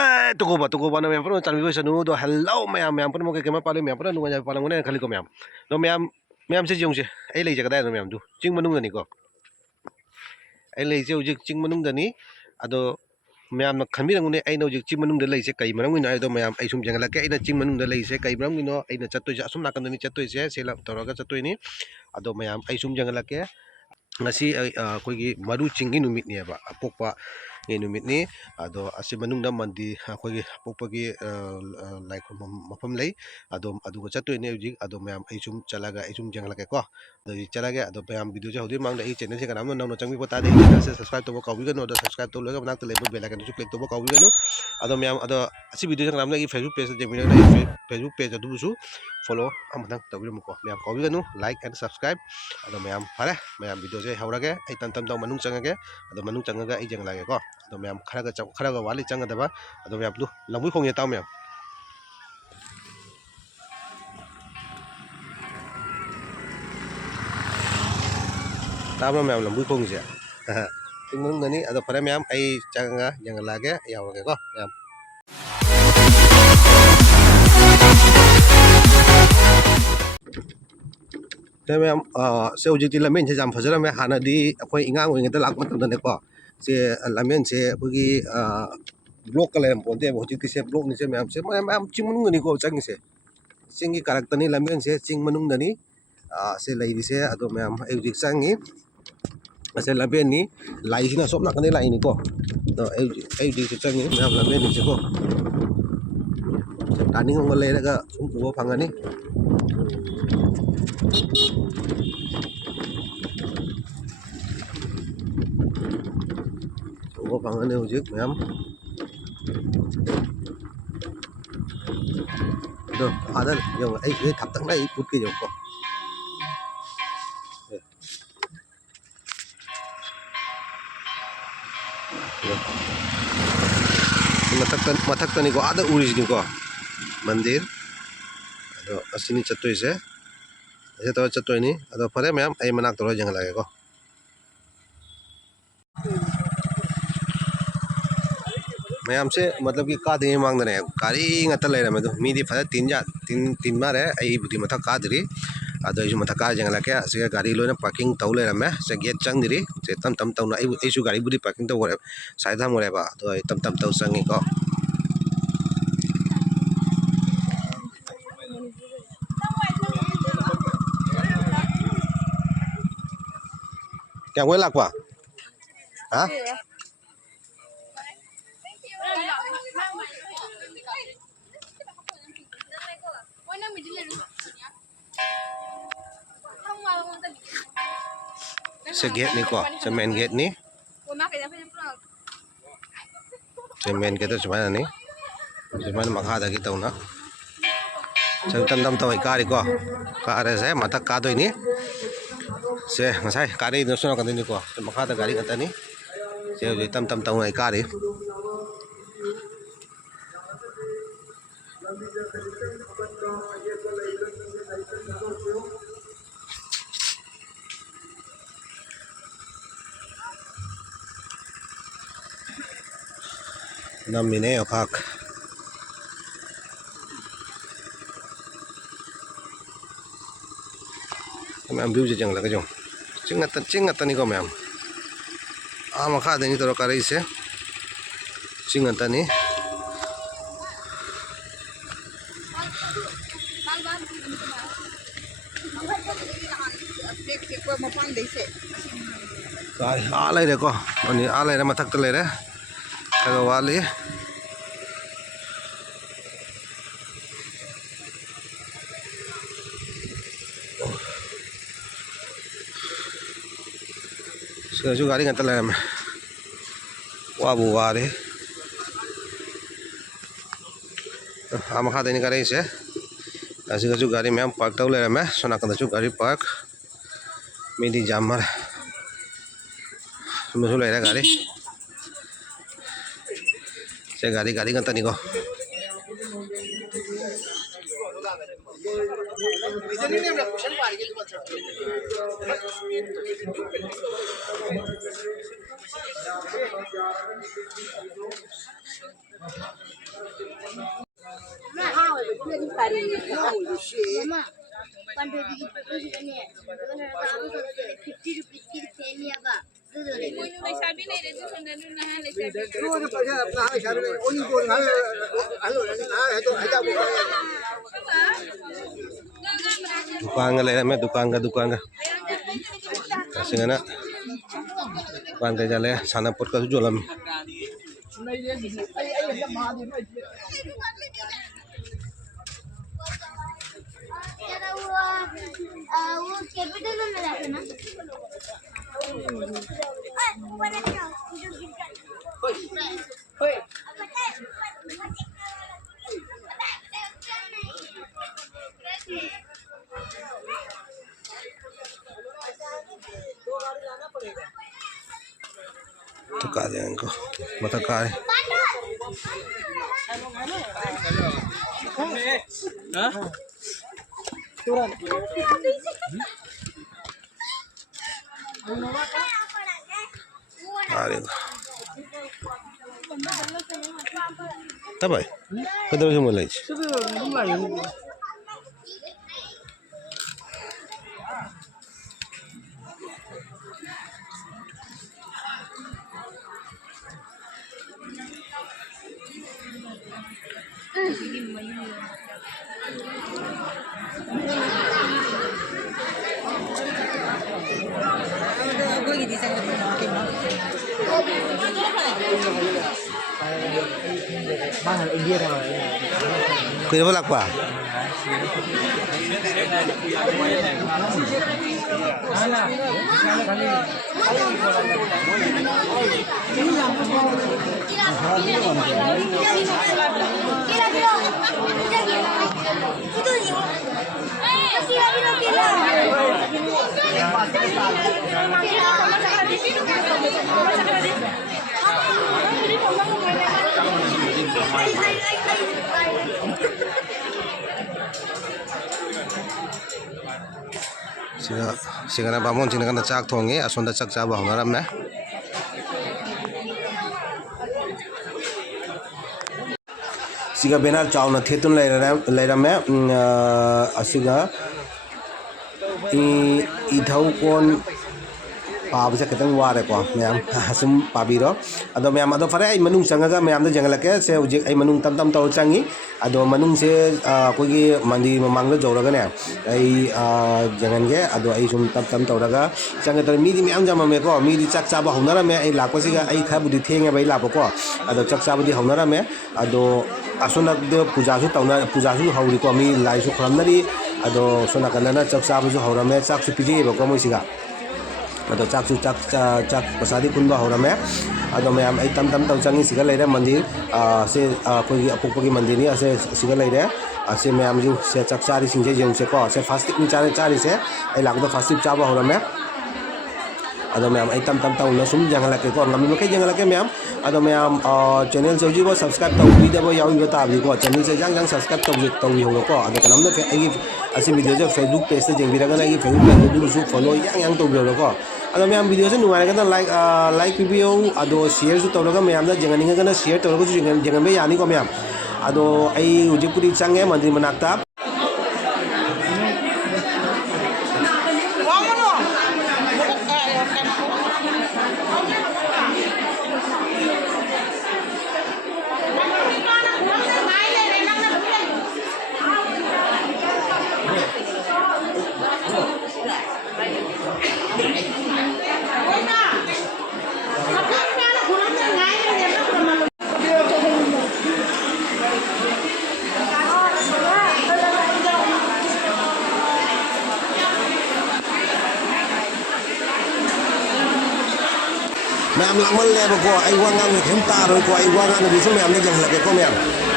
जय तुकोबा ना मैम पर चालू सनु दो हेलो मैम मैम पर मोके केमा पाले मैम पर नुगा जा पालंगने खाली को मैम दो मैम मैम से जोंसे ए लेजे कदा दो मैम दु चिंग मनुंग दनी को ए लेजे उजिक चिंग मनुंग दनी अदो मैम न खमी रंगने ए नो उजिक चिंग मनुंग द लेजे कई मरंग नो दो मैम ए सुम जंगला के ए न चिंग मनुंग द लेजे कई मरंग नो ए न चतोय असुम नाकन दनी चतोय से सेला तोरगा चतोय नि अदो मैम ए सुम जंगला के ngasi akoigi maru chingi numit ni ba apokpa ni numit ni ado ase manung da mandi akoigi apokpagi like mafam lei ado adu chatoi ne uji ado mayam aisum chalaga aisum jangla ke ko ado chalaga ado mayam video ja hodi mang da channel se kanam no changmi pota de se subscribe to kawi ga no da subscribe to lega banak to le bell icon su click to kawi ga no ado mayam ado asi video ja kanam na Facebook page je mi na Facebook page adu su follow amang tawi mo ko mayam kawi ga no like and subscribe ado mayam pare mayam video je haurage ai tan tam manung changage ado manung changaga ai jang lage ko ado mayam khara ga wali changa daba ado mayam du langui khong ye taw mayam tama mayam langui khong je ting manung nani ado pare mayam ai changa jang lage yaurage ko mayam ma'am से हूँ लमेन से जम फजर में हाँ अखोई इंगांग लाक को से लमेन से अखोगी ब्लॉक का लेरपोते हूँ से ब्लॉक से मैम से मैम चिंग मनुंगनीको चंगी चिंगी कारक्तनी लमेन से चिंग मनुंगनी से लेरिसे अदो मैम हूँ चंगी से लमेनी लाइसिना सोम नाकने लाइनीको हूँ चंगी मैम लमेन से को टानिंग लेरगा सुम उबा फंगनी वो pangan hujik ma'am do ada yang ai thap tang dai put ke jo ko mathak tani ko ada uris ni ko mandir ado asini chatoi se to chatoi ni ado pare ma'am ai manak to jang lage ko ma'am से मतलब कि का दे मांगदने गाड़ी ngata लेरे में मी दी फदा तीन मारे आई बुद्धि मथा कादरी अदो इस मथा का जंगला के से गाड़ी लोने पार्किंग तौ लेरे में से गेट चंगदरी से तम तम तौ ना आई सु गाड़ी बुद्धि पार्किंग तो करे साइड हम रे बा तो तम तम तौ संगी को क्या हुआ लाकवा हां से गेट ni ko से main gate ni से main gate to cuma ni cuma makha da ki tau na se tam tam tau kari ko ka are se mata ka doi ni se ngasai kari no sono kan ni ko se makha da gari kata ni se tam tam tau ai kari namine okak ma'am view जंग लगे जो चिंगत नहीं को ma'am आम खा देनी तो करी से चिंगत नहीं आले रे को अनि आले रे मथक ले रे कगो वाली जो गाड़ी ngata ले में वाबू वारे आम खा देनी करे से ऐसे जो गाड़ी में हम पार्क तो ले में सोना कंदा जो गाड़ी पार्क मेरी जामर मुझे ले रहा गाड़ी से गाड़ी ngata नहीं को Mama, 50 rupees की थैली अब दुकान का ले रहा मैं दुकान का ऐसे ना दुकान का जाले साना पोट का जुलम वो कैपिटल में मिला था ना तो का दे इनको मतलब का है अरे तब है किधर से मिला Kuya balak pa. Siga na bamon sini kana chak thongi asonda chak cha ba honaram na siga benar chawna thetun leiram me asiga I thau kon पाब से खतंग वारे को मैम हसम पाबीरो अदो मैम अदो फरे मनुंग संगा मैम द जंगल के से उजे आई मनुंग तम तम तो चंगी अदो मनुंग से कोई मंदी मांग जोरगा ने आई जंगन के अदो आई सुम तम तम तोरगा चंगे तो मीदी मैम जमा में को मीदी चक चाबा होनरा में आई लाको सिगा आई खाबुदी थेंगे भाई लापो को अदो चक चाबुदी होनरा में अदो असुना दे पूजासु हौरी को मी लाइसु खरमनरी अदो सोना कनना चक चाबुसु हौरा में चक सु पिजे बको मोसिगा अदो चाक प्रसादी पुनबा होरमे अदो मैम आई तम तम तम चंगी सिगा लेरे मंदिर से कोई अपोपगी मंदिर नि असे सिगा लेरे असे मैम जु से चक चारी सिंजे जेउ से को से फास्टिक नि चारी से आई लागदो फास्टिक चाबा होरमे अदो मैम आई तम तम तम सुम जंगल के को ngami makai jangala ke ma'am अदो मैम चैनल से जी को सब्सक्राइब तो वीडियो को याउ बता भी को चैनल से जंग सब्सक्राइब तो भी हो को अदो कनम ने आई असी वीडियो जो फेसबुक पेज से जेंग बिरगा लागी फेसबुक पेज जो फॉलो yang तो भी को अदो मैम वीडियो से नुआरेगा लाइक पीबीओ अदो शेयर जो तौरगा मैम दा जंगनिंगा शेयर तौरगा जंगनबे यानी को मैम अदो आई उजिपुरी चंगे मंदिर मनाक्ता मैम लामल ले को आई वांगांग ने खेम तारो को आई वांगांग ने बिसु मैम ने जंग लगे को मैम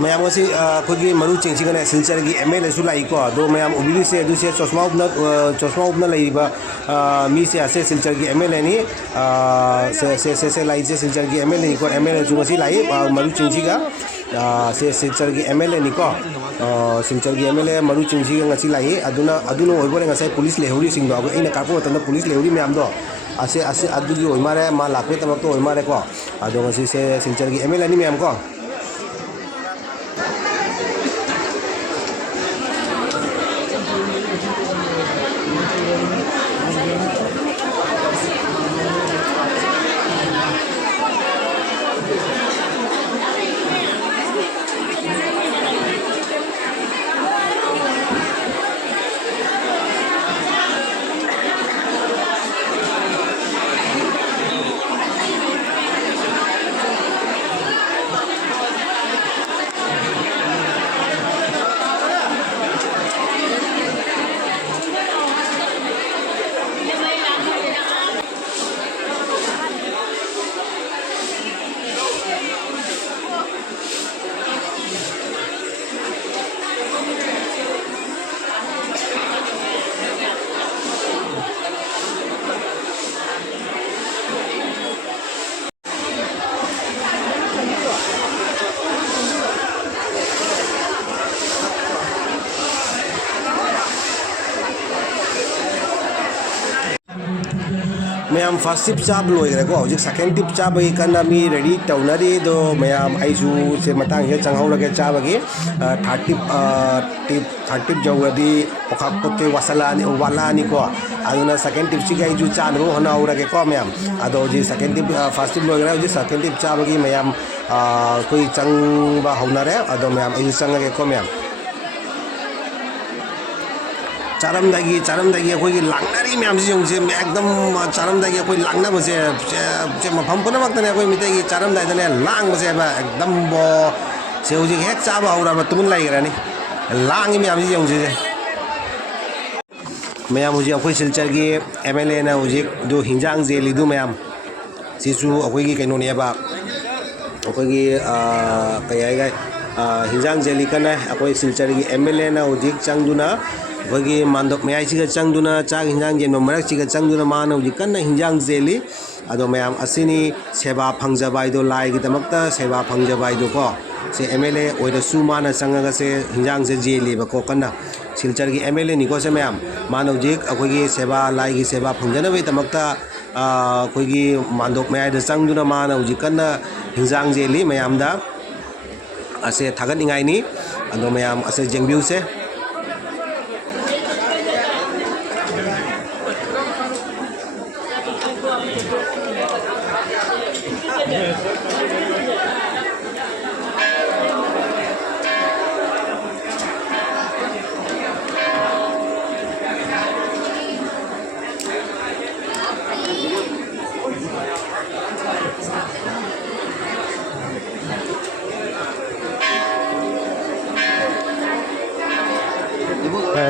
मैम से अखोगी मरु चिंगसिगने सिलचर की एमएलए सु लाई को दो मैम उबिली से दु से चश्मा उपना लईबा मी से आसे सिलचर की एमएलए नि से लाई से सिलचर की एमएलए नि को एमएलए सु मसी लाई मरु चिंगसिगा से सिलचर की एमएलए नि को सिलचर की एमएलए मरु चिंगसिगा ngasi लाई अदुना ओइबोरे ngasai पुलिस लेहौरी सिंग दो इन कापो मतन पुलिस लेहौरी मैम दो आसे आसे अदुगी ओइमारे मा लाखवे तमक तो ओइमारे को अदो ngasi से सिलचर की एमएलए नि मैम को मैम फर्स्ट टिप चाब लोइग्रेको हजिक सेकेंड टिप चाबगी कन्ना मी रेडी तौनरी दो मैम आइसु से मतंग हे चंगहौरगे चाबगी थर्ड टिप जौगदी पखापोते वालानी को अदुना सेकेंड टिप सिगा आइसु चानरो हनाउरगे को मैम अदो जी सेकेंड टिप फर्स्ट टिप लोइग्रे हजिक सेकेंड टिप चाबगी मैम कोई चंगबा हौनरे अदो मैम आइसु चंगगे को मैम चारमदागी अखोई लांगनारी मैम से एकदम चारमदागी अखोई लांगनाबसे जे मफम पुनमक्तने अखोई मितैगी चारमदाइदने लांगबसे एकदम बो से हजिक हेक चाबा हौराबा तुमुन लाइगरानी लांगी मैम से यौसे मैम हजिक अखोई सिलचर की एमएलए ना हजिक दो हिंजांग जेलिदु मैम सिसु अखोई कैनोनेबा अखोई कयाइगा हिंजांग जेली कना अखोई सिलचर की एमएलए ना हजिक चंगदुना अखोई मानदोक मयाइसिगा चंगदुना चाक हिंजांग जेन मरकसिगा चंगदुना माना हजिक कन्ना हिंजांग जेली अदो मैम असिनी सेवा फंगजबाइदो लाइगी दमक्ता सेवा फंगजबाइदो को से एमएलए ओइदसु माना चंगगा से हिंजांग से जेलीबा को कन्ना सिलचर की एमएलए निको से मैम माना हजिक अखोई सेवा लाइगी सेवा फंगजनबे दमक्ता अखोई मानदोक मयाइदा चंगदुना माना हजिक कन्ना हिंजांग जेली मैमदा असे थागतनिंगाइनी अदो मैम असे जेंगबिउ से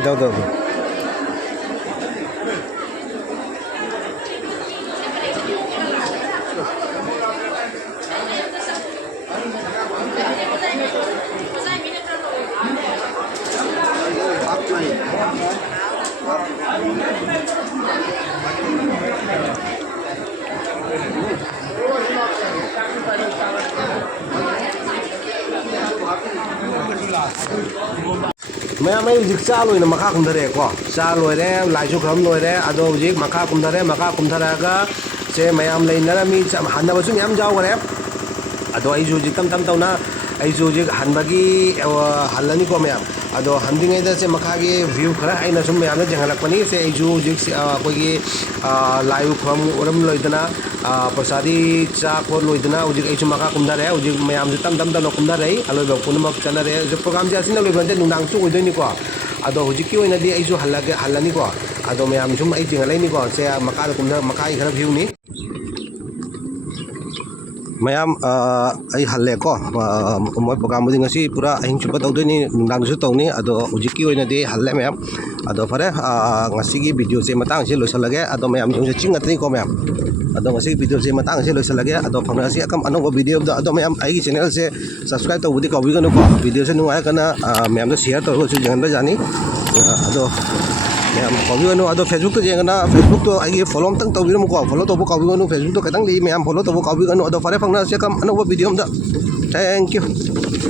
दो मैम हजिक चा लोन मखा कुमधरेको चा लोरे लाइसु खरम लोरे अदो हजिक मखा कुमधरगा से मैम लेनरमी हनबसु मैम जाओगरे अदो आइसु हजिक तम तौना आइसु हजिक हनबगी हल्लनिको मैम अदो हंदिङैदा से मखागी व्यू खरा आइना सुम मैम जेंगलकपनी से आइसु हजिक अखोगी लाइउ खरम उरम लोइदना प्रसादी चा को लोइदना हजिक आइसु मखा कुमधरे हजिक मैम तम कुमधरे अलोइबा पुनमक चनरे प्रोग्राम से असिना लोइबनते नुंदांगसु ओइदोइनिको अदो हजिकी ओइनादि आइसु हल्लनिको अदो मैम सुम आइ जेंगलैनिको से मखा कुमधर मखा खरा व्यू नि मैम आई हल्लेको मोय प्रोग्राम बुदी पूरा अहिंग चुप तौदोनी नुंदांगसु तौनी अदो हजिकी ओइनादि हल्ले मैम अदो फरे वीडियो से मतंग से लोसलगे अदो मैम जोंसे चिंगतनी को मैम अदो ngasi video se matang se loisalage ado phangna se akam anoba video da ado mayam ai channel se subscribe tawbudi kawi ganu ko video se nungai kana mayam da share tawbo su jangan ba jani ado mayam kawi ganu ado Facebook to jengana Facebook to ai follow tang tawbiram ko follow tawbo kawi ganu Facebook to kadang li mayam follow tawbo kawi ganu ado fare phangna se akam anoba video da thank you